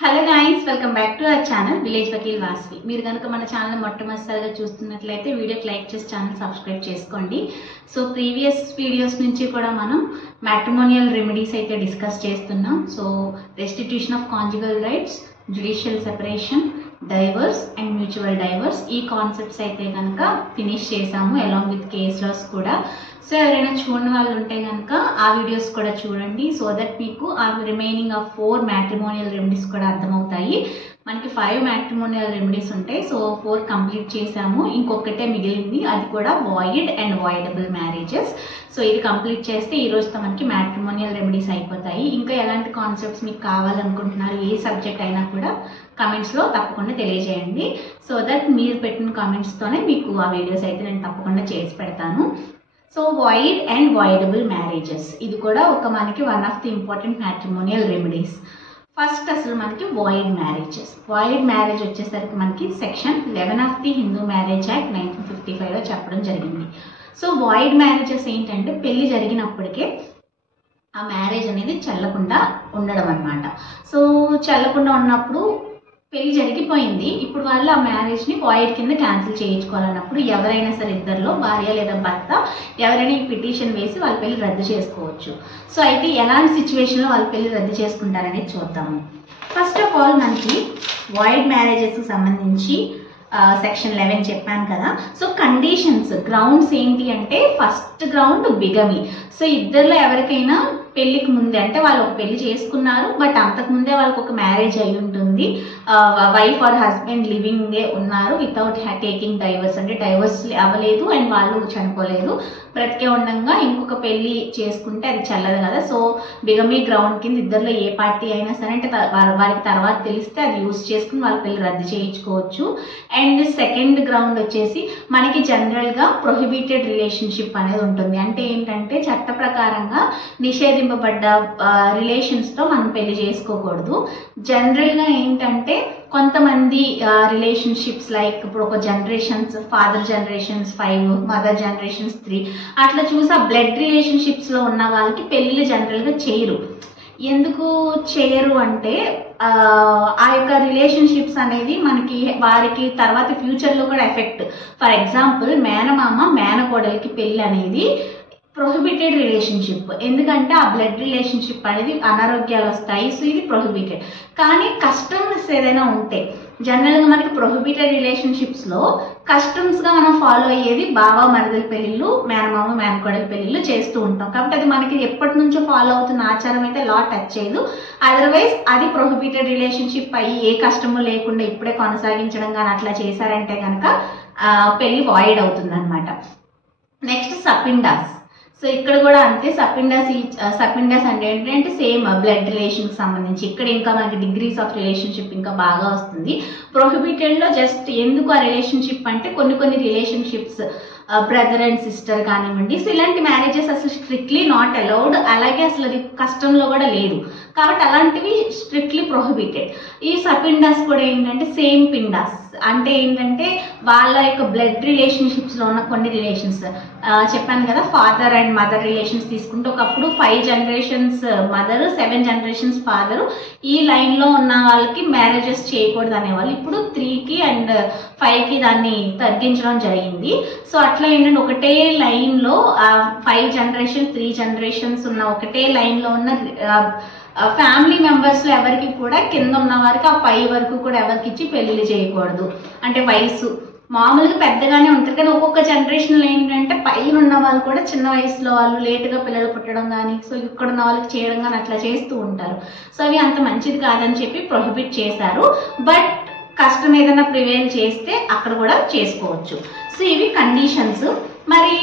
Hello guys, welcome back to our channel village Vakeel Vasvi. మీరు కనుక మన ఛానల్ మొట్టమొదటిసారిగా చూస్తున్నట్లయితే వీడియోకి లైక్ చేసి ఛానల్ సబ్స్క్రైబ్ చేసుకోండి. సో ప్రీవియస్ వీడియోస్ నుంచి కూడా మనం మ్యాట్రిమోనియల్ రెమెడీస్ అయితే డిస్కస్ చేస్తున్నాం. So restitution of conjugal rights, judicial separation, divorce and mutual divorce, ఈ కాన్సెప్ట్స్ అయితే కనుక ఫినిష్ చేసాము అలాంగ్ విత్ కేస్ లాస్ కూడా. సో ఎవరైనా చూడని వాళ్ళు ఉంటే కనుక ఆ వీడియోస్ కూడా చూడండి. సో దట్ మీకు ఆ రిమైనింగ్ ఆఫ్ 4 మ్యాట్రిమోనియల్ రెమెడీస్ కూడా అర్థమవుతాయి. మనకి 5 మ్యాట్రిమోనియల్ రెమెడీస్ ఉంటాయి. సో 4 కంప్లీట్ చేసాము, ఇంకొకటే మిగిలింది, అది కూడా void and voidable marriages. So ఇది కంప్లీట్ చేస్తే ఈ రోజుతో మనకి మ్యాట్రిమోనియల్ రెమెడీస్ అయిపోతాయి. ఇంకా ఎలాంటి కాన్సెప్ట్స్ మీకు కావాలనుకుంటున్నారు, ఏ సబ్జెక్ట్ అయినా కూడా కామెంట్స్లో తప్పకుండా తెలియజేయండి. సో దట్ మీరు పెట్టిన కామెంట్స్తోనే మీకు ఆ వీడియోస్ అయితే నేను తప్పకుండా చేసి పెడతాను. So void and voidable marriages, ఇది కూడా మనకి one of the important matrimonial remedies. First అసలు మనకి వాయిడ్ మ్యారేజెస్. వాయిడ్ మ్యారేజ్ వచ్చేసరికి మనకి section 11 of the Hindu marriage act 1955లో చెప్పడం జరిగింది. సో వాయిడ్ మ్యారేజెస్ ఏంటంటే పెళ్లి జరిగినప్పటికే ఆ మ్యారేజ్ అనేది చెల్లకుండా ఉండడం అన్నమాట. సో చెల్లకుండా ఉన్నప్పుడు పెళ్లి జరిగిపోయింది, ఇప్పుడు వాళ్ళు ఆ మ్యారేజ్ని వాయిడ్ కింద క్యాన్సిల్ చేయించుకోవాలన్నప్పుడు ఎవరైనా సరే ఇద్దరిలో భార్య లేదా భర్త ఎవరైనా ఈ పిటిషన్ వేసి వాళ్ళ పెళ్లి రద్దు చేసుకోవచ్చు. సో అయితే ఎలాంటి సిచ్యువేషన్లో వాళ్ళ పెళ్లి రద్దు చేసుకుంటారనేది చూద్దాము. ఫస్ట్ ఆఫ్ ఆల్ మనకి వాయిడ్ మ్యారేజెస్కి సంబంధించి సెక్షన్ 11 చెప్పాను కదా. సో కండిషన్స్, గ్రౌండ్స్ ఏంటి అంటే ఫస్ట్ గ్రౌండ్ బిగమి. సో ఇద్దరిలో ఎవరికైనా పెళ్లికి ముందే అంటే వాళ్ళు ఒక పెళ్లి చేసుకున్నారు, బట్ అంతకు ముందే వాళ్ళకి ఒక మ్యారేజ్ అయి ఉంటుంది, వైఫ్ ఆర్ హస్బెండ్ లివింగ్ ఉన్నారు వితౌట్ టేకింగ్ డైవర్స్, అంటే డైవర్స్ అవ్వలేదు అండ్ వాళ్ళు చనిపోలేదు, బ్రతికే ఉండగా ఇంకొక పెళ్లి చేసుకుంటే అది చెల్లదు కదా. సో బిగమీ గ్రౌండ్ కింద ఇద్దరిలో ఏ పార్టీ అయినా సరే అంటే వారికి తర్వాత తెలిస్తే అది యూజ్ చేసుకుని వాళ్ళ పెళ్లి రద్దు చేయించుకోవచ్చు. అండ్ సెకండ్ గ్రౌండ్ వచ్చేసి మనకి జనరల్గా ప్రొహిబిటెడ్ రిలేషన్షిప్ అనేది ఉంటుంది. అంటే ఏంటంటే చట్ట ప్రకారంగా నిషేధింపబడ్డ రిలేషన్స్తో మనం పెళ్లి చేసుకోకూడదు. జనరల్గా ఏంటంటే కొంతమంది రిలేషన్షిప్స్ లైక్ ఇప్పుడు ఒక generations, father generations 5, mother generations 3 అట్లా చూసి ఆ బ్లడ్ రిలేషన్షిప్స్లో ఉన్న వాళ్ళకి పెళ్ళిళ్ళు జనరల్గా చేయరు. ఎందుకు చేయరు అంటే ఆ యొక్క రిలేషన్షిప్స్ అనేది మనకి వారికి తర్వాత ఫ్యూచర్లో కూడా ఎఫెక్ట్. ఫర్ ఎగ్జాంపుల్ మేనమామ మేనకోడలికి పెళ్ళి అనేది ప్రొహిబిటెడ్ రిలేషన్షిప్, ఎందుకంటే ఆ బ్లడ్ రిలేషన్షిప్ అనేది అనారోగ్యాలు వస్తాయి. సో ఇది ప్రొహిబిటెడ్. కానీ కస్టమ్స్ ఏదైనా ఉంటే జనరల్గా మనకి ప్రొహిబిటెడ్ రిలేషన్షిప్స్లో కస్టమ్స్గా మనం ఫాలో అయ్యేది బావ మరదల పెళ్ళిళ్ళు, మేనమామ మేనకోడల పెళ్ళిళ్ళు చేస్తూ ఉంటాం. కాబట్టి అది మనకి ఎప్పటి నుంచో ఫాలో అవుతున్న ఆచారం అయితే లా టచ్ చేయదు. అదర్వైజ్ అది ప్రొహిబిటెడ్ రిలేషన్షిప్ అయ్యి ఏ కష్టము లేకుండా ఇప్పుడే కొనసాగించడం కానీ అట్లా చేశారంటే కనుక పెళ్ళి వాయిడ్ అవుతుంది అనమాట. నెక్స్ట్ సపిండాస్. సో ఇక్కడ కూడా అంతే, సపిండాస్ అంటే ఏంటంటే సేమ్ బ్లడ్ రిలేషన్కి సంబంధించి. ఇక్కడ ఇంకా మనకి డిగ్రీస్ ఆఫ్ రిలేషన్షిప్ ఇంకా బాగా వస్తుంది. ప్రొహిబిటెడ్లో జస్ట్ ఎందుకు ఆ రిలేషన్షిప్ అంటే కొన్ని రిలేషన్షిప్స్ బ్రదర్ అండ్ సిస్టర్ కానివ్వండి, సో ఇలాంటి మ్యారేజెస్ అసలు స్ట్రిక్ట్లీ నాట్ అలౌడ్. అలాగే అసలు అది కష్టంలో కూడా లేదు, కాబట్టి అలాంటివి స్ట్రిక్ట్లీ ప్రొహిబిటెడ్. ఈ సపిండాస్ కూడా ఏంటంటే సేమ్ పిండాస్, అంటే ఏంటంటే వాళ్ళ యొక్క బ్లడ్ రిలేషన్షిప్స్లో ఉన్న కొన్ని రిలేషన్స్ చెప్పాను కదా. ఫాదర్ అండ్ మదర్ రిలేషన్స్ తీసుకుంటే ఒకప్పుడు 5 జనరేషన్స్ మదర్, 7 జనరేషన్స్ ఫాదరు, ఈ లైన్లో ఉన్న వాళ్ళకి మ్యారేజెస్ చేయకూడదు అనేవాళ్ళు. ఇప్పుడు 3కి అండ్ 5కి దాన్ని తగ్గించడం జరిగింది. సో అట్లా ఏంటంటే ఒకటే లైన్లో 5 జనరేషన్స్ 3 జనరేషన్స్ ఉన్న ఒకటే లైన్లో ఉన్న ఫ్యామిలీ మెంబర్స్లో ఎవరికి కూడా కింద ఉన్న వారికి ఆ పై వరకు కూడా ఎవరికి ఇచ్చి పెళ్లి చేయకూడదు. అంటే వయసు మామూలుగా పెద్దగానే ఉంటుంది, కానీ ఒక్కొక్క జనరేషన్లో ఏంటంటే పైన ఉన్న వాళ్ళు కూడా చిన్న వయసులో వాళ్ళు లేటుగా పిల్లలు పుట్టడం కానీ, సో ఇక్కడ ఉన్న వాళ్ళకి చేయడం కానీ అట్లా చేస్తూ ఉంటారు. సో అవి అంత మంచిది కాదని చెప్పి ప్రొహిబిట్ చేశారు. బట్ కష్టం ఏదైనా ప్రివేల్ చేస్తే అక్కడ కూడా చేసుకోవచ్చు. సో ఇవి కండిషన్స్. మరి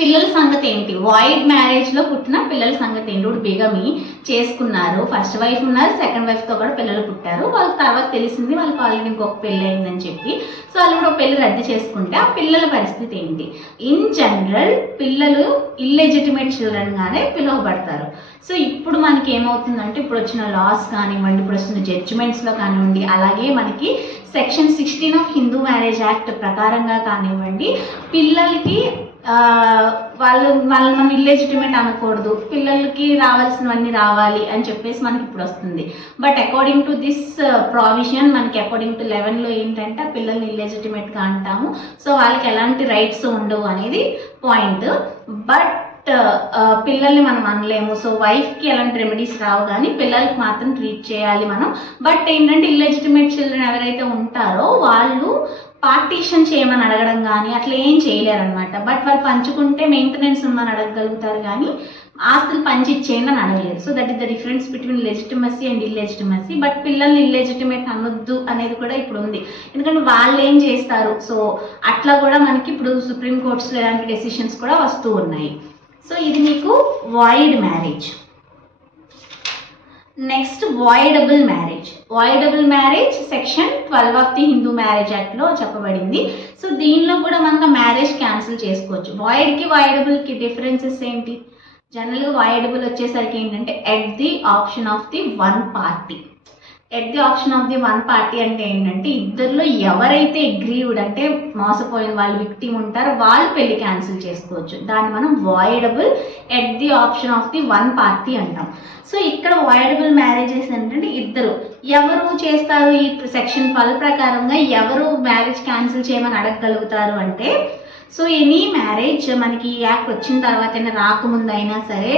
పిల్లల సంగతి ఏంటి? వాయిడ్ మ్యారేజ్లో పుట్టిన పిల్లల సంగతి ఏంటి? ఇప్పుడు బిగమి చేసుకున్నారు, ఫస్ట్ వైఫ్ ఉన్నారు, సెకండ్ వైఫ్తో కూడా పిల్లలు పుట్టారు, వాళ్ళకి తర్వాత తెలిసింది వాళ్ళకి ఆల్రెడీ ఇంకొక పెళ్ళి అయిందని చెప్పి, సో వాళ్ళు కూడా పెళ్లి రద్దు చేసుకుంటే ఆ పిల్లల పరిస్థితి ఏంటి? ఇన్ జనరల్ పిల్లలు ఇల్లెజిటిమేట్ చిల్డ్రన్గానే పిలువబడతారు. సో ఇప్పుడు మనకి ఏమవుతుందంటే ఇప్పుడు వచ్చిన లాస్ కానివ్వండి, ఇప్పుడు వచ్చిన జడ్జిమెంట్స్లో కానివ్వండి, అలాగే మనకి section 16 of Hindu marriage act ప్రకారంగా కానివ్వండి, పిల్లలకి వాళ్ళని మనం ఇల్లెజిటిమేట్ అనకూడదు, పిల్లలకి రావాల్సినవన్నీ రావాలి అని చెప్పేసి మనకి ఇప్పుడు వస్తుంది. But according to this provision మనకి అకార్డింగ్ టు 11లో ఏంటంటే పిల్లల్ని ఇల్లెజిటిమేట్గా అంటాము. సో వాళ్ళకి ఎలాంటి రైట్స్ ఉండవు అనేది పాయింట్. బట్ పిల్లల్ని మనం అనలేము. సో వైఫ్కి ఎలాంటి రెమెడీస్ రావు, కానీ పిల్లలకి మాత్రం ట్రీట్ చేయాలి మనం. బట్ ఏంటంటే ఇల్లెజిటిమేట్ చిల్డ్రన్ ఎవరైతే ఉంటారో వాళ్ళు పార్టీషన్ చేయమని అడగడం కానీ అట్లా ఏం చేయలేరు అనమాట. బట్ వాళ్ళు పంచుకుంటే మెయింటెనెన్స్ ఉందని అడగగలుగుతారు, కానీ ఆస్తులు పంచిచ్చేయండి అని అడగలేరు. So that is the difference between legitimacy and illegitimacy. But పిల్లల్ని ఇల్లెజిటిమేట్ అనొద్దు అనేది కూడా ఇప్పుడు ఉంది, ఎందుకంటే వాళ్ళు ఏం చేస్తారు. సో అట్లా కూడా మనకి ఇప్పుడు సుప్రీం కోర్ట్స్లో ఇలాంటి డెసిషన్స్ కూడా వస్తూ ఉన్నాయి. సో ఇది మీకు void marriage. Next voidable marriage. Voidable marriage section 12 of the Hindu marriage యాక్ట్లో చెప్పబడింది. సో దీనిలో కూడా మనం మ్యారేజ్ క్యాన్సిల్ చేసుకోవచ్చు. వాయిడ్కి వాయిడబుల్కి డిఫరెన్సెస్ ఏంటి? జనరల్గా వాయిడబుల్ వచ్చేసరికి ఏంటంటే at the option of the one party. At the option of the one party అంటే ఏంటంటే ఇద్దరిలో ఎవరైతే అగ్రీవ్డ్ అంటే మోసపోయిన వాళ్ళు విక్టిమ్ ఉంటారో వాళ్ళు పెళ్లి క్యాన్సిల్ చేసుకోవచ్చు. దాన్ని మనం voidable at the option of the one party అంటాం. సో ఇక్కడ వాయిడబుల్ మ్యారేజెస్ ఏంటంటే ఇద్దరు ఎవరు చేస్తారు, ఈ సెక్షన్ 12 ప్రకారంగా ఎవరు మ్యారేజ్ క్యాన్సిల్ చేయమని అడగగలుగుతారు అంటే, సో ఎనీ మ్యారేజ్ మనకి యాక్ట్ వచ్చిన తర్వాత అయినా రాకముందు అయినా సరే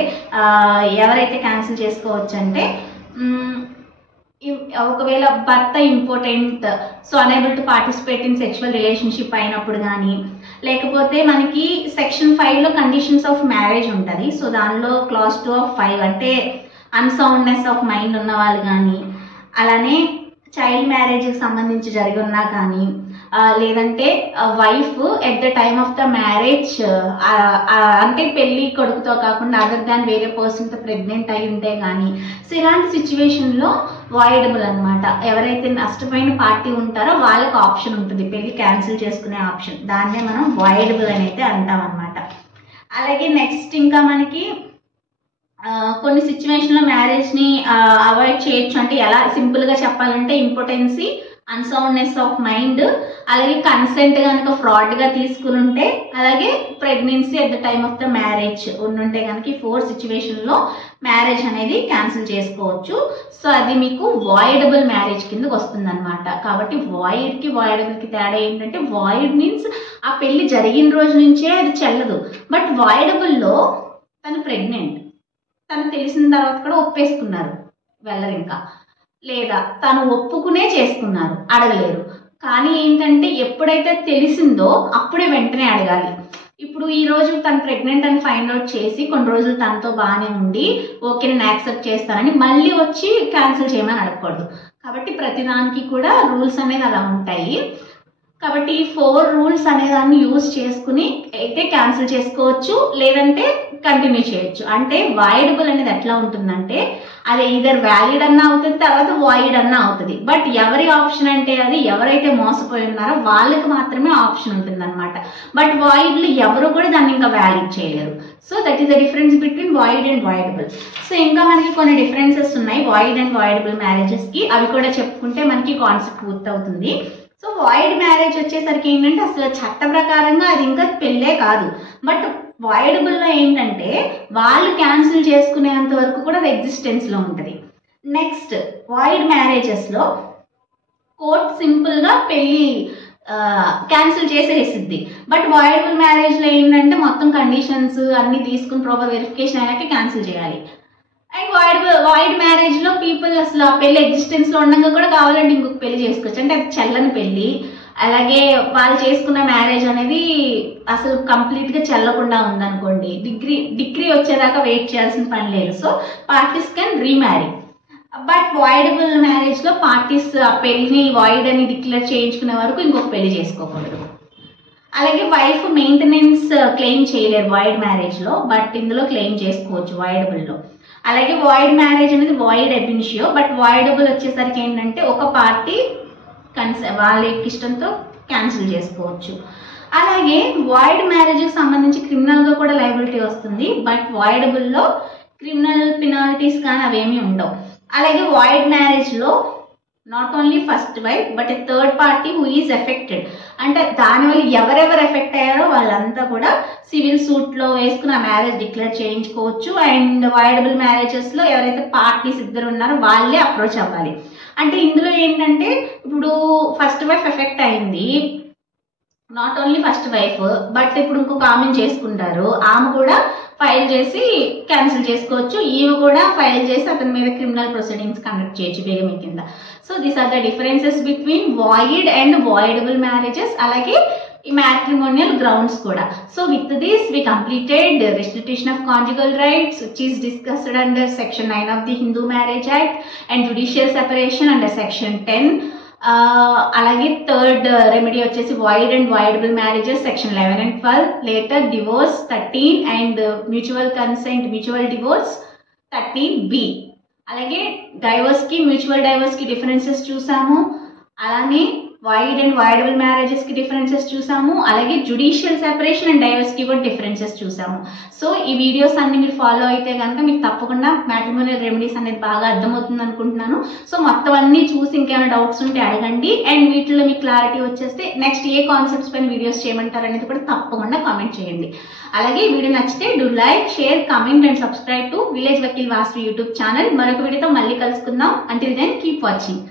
ఎవరైతే క్యాన్సిల్ చేసుకోవచ్చు అంటే, ఒకవేళ భర్త important, so unable to participate in sexual relationship అయినప్పుడు కానీ, లేకపోతే మనకి సెక్షన్ 5లో కండిషన్స్ ఆఫ్ మ్యారేజ్ ఉంటుంది. సో దానిలో క్లాస్ 2 ఆఫ్ 5 అంటే అన్సౌండ్నెస్ ఆఫ్ మైండ్ ఉన్న వాళ్ళు కానీ, అలానే చైల్డ్ మ్యారేజ్కి సంబంధించి జరిగి ఉన్నా కానీ, లేదంటే wife at the time of the marriage అంటే పెళ్లి కొడుకుతో కాకుండా అదర్ దాన్ వేరే పర్సన్తో ప్రెగ్నెంట్ అయి ఉంటే కానీ, సో ఇలాంటి సిచ్యువేషన్లో వాయిడబుల్ అనమాట. ఎవరైతే నష్టపోయిన పార్టీ ఉంటారో వాళ్ళకి ఆప్షన్ ఉంటుంది పెళ్లి క్యాన్సిల్ చేసుకునే ఆప్షన్. దాన్నే మనం వాయిడబుల్ అని అయితే అంటాం అనమాట. అలాగే నెక్స్ట్ ఇంకా మనకి కొన్ని సిచ్యువేషన్లో మ్యారేజ్ని అవాయిడ్ చేయొచ్చు. అంటే ఎలా సింపుల్గా చెప్పాలంటే ఇంపార్టెన్సీ, అన్సౌండ్నెస్ ఆఫ్ మైండ్, అలాగే కన్సెంట్ కనుక ఫ్రాడ్గా తీసుకుని ఉంటే, అలాగే pregnancy at the time of the marriage ఉండుంటే కనుక ఈ 4 సిచ్యువేషన్లో మ్యారేజ్ అనేది క్యాన్సిల్ చేసుకోవచ్చు. సో అది మీకు వాయిడబుల్ మ్యారేజ్ కిందకి వస్తుంది అనమాట. కాబట్టి వాయిడ్కి వాయిడబుల్కి తేడా ఏంటంటే, వాయిడ్ మీన్స్ ఆ పెళ్లి జరిగిన రోజు నుంచే అది చెల్లదు. బట్ వాయిడబుల్లో తను ప్రెగ్నెంట్, తను తెలిసిన తర్వాత కూడా ఒప్పేసుకున్నారు, వెళ్ళరు ఇంకా, లేదా తను ఒప్పుకునే చేసుకున్నారు, అడగలేరు. కానీ ఏంటంటే ఎప్పుడైతే తెలిసిందో అప్పుడే వెంటనే అడగాలి. ఇప్పుడు ఈ రోజు తను ప్రెగ్నెంట్ అని ఫైండ్ అవుట్ చేసి కొన్ని రోజులు తనతో బాగానే ఉండి ఓకే నేను యాక్సెప్ట్ చేస్తానని మళ్ళీ వచ్చి క్యాన్సిల్ చేయమని అడగకూడదు. కాబట్టి ప్రతిదానికి కూడా రూల్స్ అనేది అలా ఉంటాయి. కాబట్టి ఈ 4 రూల్స్ అనేదాన్ని యూజ్ చేసుకుని అయితే క్యాన్సిల్ చేసుకోవచ్చు, లేదంటే కంటిన్యూ చేయొచ్చు. అంటే వాయిడబుల్ అనేది ఎట్లా ఉంటుందంటే అది ఈదర్ వ్యాలిడ్ అన్నా అవుతుంది, తర్వాత వాయిడ్ అన్నా అవుతుంది. బట్ ఎవరి ఆప్షన్ అంటే అది ఎవరైతే మోసపోయి ఉన్నారో వాళ్ళకి మాత్రమే ఆప్షన్ ఉంటుంది అనమాట. బట్ వాయిడ్లో ఎవరు కూడా దాన్ని ఇంకా వ్యాలిడ్ చేయలేరు. So that is the difference between void and voidable. So ఇంకా మనకి కొన్ని డిఫరెన్సెస్ ఉన్నాయి వాయిడ్ అండ్ వాయిడబుల్ మ్యారేజెస్కి, అవి కూడా చెప్పుకుంటే మనకి కాన్సెప్ట్ పూర్తవుతుంది. సో వాయిడ్ మ్యారేజ్ వచ్చేసరికి ఏంటంటే అసలు చట్ట ప్రకారంగా అది ఇంకా పెళ్ళే కాదు. బట్ వాయిడబుల్లో ఏంటంటే వాళ్ళు క్యాన్సిల్ చేసుకునేంత వరకు కూడా అది ఎగ్జిస్టెన్స్లో ఉంటుంది. నెక్స్ట్ వాయిడ్ మ్యారేజెస్లో కోర్ట్ సింపుల్గా పెళ్ళి క్యాన్సిల్ చేసేసిద్ది. బట్ వాయిడబుల్ మ్యారేజ్లో ఏంటంటే మొత్తం కండిషన్స్ అన్నీ తీసుకుని ప్రాపర్ వెరిఫికేషన్ అయినాక క్యాన్సిల్ చేయాలి. అండ్ వాయిడ్ మ్యారేజ్లో పీపుల్ అసలు ఆ పెళ్లి ఎగ్జిస్టెన్స్లో ఉండగా కూడా కావాలంటే ఇంకొక పెళ్లి చేసుకోవచ్చు. అంటే అది చెల్లని పెళ్లి. అలాగే వాళ్ళు చేసుకున్న మ్యారేజ్ అనేది అసలు కంప్లీట్గా చెల్లకుండా ఉందనుకోండి, డిగ్రీ వచ్చేదాకా వెయిట్ చేయాల్సిన పని లేదు. So parties can remarry. But voidable మ్యారేజ్లో పార్టీస్ ఆ పెళ్లిని వాయిడ్ అని డిక్లేర్ చేయించుకునే వరకు ఇంకొక పెళ్లి చేసుకోకూడదు. అలాగే వైఫ్ మెయింటెనెన్స్ క్లెయిమ్ చేయలేరు వాయిడ్ మ్యారేజ్లో, బట్ ఇందులో క్లెయిమ్ చేసుకోవచ్చు వాయిడబుల్లో. అలాగే వాయిడ్ మ్యారేజ్ అనేది వాయిడ్ అబ్ ఇనిషియో. బట్ వాయిడబుల్ వచ్చేసరికి ఏంటంటే ఒక పార్టీ వాళ్ళ ఇష్టంతో క్యాన్సిల్ చేసుకోవచ్చు. అలాగే వాయిడ్ మ్యారేజ్కి సంబంధించి క్రిమినల్గా కూడా లయబిలిటీ వస్తుంది. బట్ వాయిడబుల్లో క్రిమినల్ పెనాల్టీస్ కానీ అవేమీ ఉండవు. అలాగే వాయిడ్ మ్యారేజ్లో not only first wife but a third party who is affected. అంటే దానివల్ల ఎవరెవరు ఎఫెక్ట్ అయ్యారో వాళ్ళంతా కూడా సివిల్ సూట్లో వేసుకుని ఆ మ్యారేజ్ డిక్లేర్ చేయించుకోవచ్చు. అండ్ వాయిడబుల్ మ్యారేజెస్లో ఎవరైతే పార్టీస్ ఇద్దరు ఉన్నారో వాళ్ళే అప్రోచ్ అవ్వాలి. అంటే ఇందులో ఏంటంటే ఇప్పుడు ఫస్ట్ వైఫ్ ఎఫెక్ట్ అయింది, not only first wife but ఇప్పుడు ఇంకొక ఆమెను చేసుకుంటారు, ఆమె కూడా ఫైల్ చేసి క్యాన్సిల్ చేసుకోవచ్చు, ఈమె కూడా ఫైల్ చేసి అతని మీద క్రిమినల్ ప్రొసీడింగ్స్ కండక్ట్ చేయొచ్చు బిగమీ కింద. So these are the differences between void and voidable marriages, అలాగే ఈ మ్యాట్రిమోనియల్ గ్రౌండ్స్ కూడా. So with this we completed restitution of conjugal rights which is discussed under section 9 of the Hindu marriage act and judicial separation under section 10. అలాగే third remedy వచ్చేసి void and voidable marriages section 11 and 12, later divorce 13 and mutual consent mutual divorce 13B. అలాగే డైవర్స్కి మ్యూచువల్ డైవర్స్కి differences చూసాము, అలానే void and voidable మ్యారేజెస్కి differences చూసాము, అలాగే judicial separation and డైవర్స్కి కూడా డిఫరెన్సెస్ చూసాము. సో ఈ వీడియోస్ అన్ని మీరు ఫాలో అయితే కనుక మీకు తప్పకుండా మ్యాట్రిమోనియల్ రెమెడీస్ అనేది బాగా అర్థమవుతుంది అనుకుంటున్నాను. సో మొత్తం అన్ని చూసి ఇంకేమైనా డౌట్స్ ఉంటే అడగండి. అండ్ వీటిలో మీకు క్లారిటీ వచ్చేస్తే నెక్స్ట్ ఏ కాన్సెప్ట్స్ పైన వీడియోస్ చేయమంటారు అనేది కూడా తప్పకుండా కామెంట్ చేయండి. అలాగే ఈ వీడియో నచ్చితే do like, share, comment and subscribe to village Vakeel Vasvi YouTube channel. మరొక వీడియోతో మళ్ళీ కలుసుకుందాం. Until then keep watching.